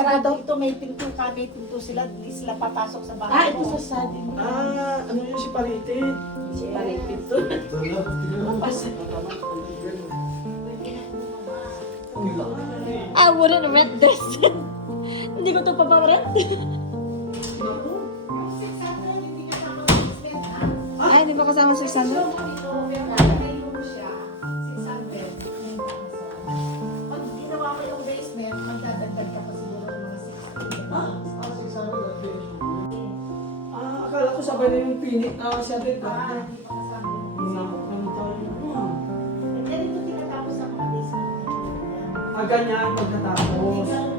sarado. Ito may pinto ka, may pinto sila, hindi sila papasok sa bahay. Ito sa side. Ano yun si Parite? Si Pare pinto. I wouldn't rent this. Hindi ko to papawaran. Ay, hindi pa kasama sa 600? Pag ginawa ko yung basement, magdadagdag ka pa siguro ng mga 600. Akala ko sabay na yung pinit na siya din. Hindi pa kasama yung basement. Ganito tinatapos ang mga basement. Ganyan pagkatapos.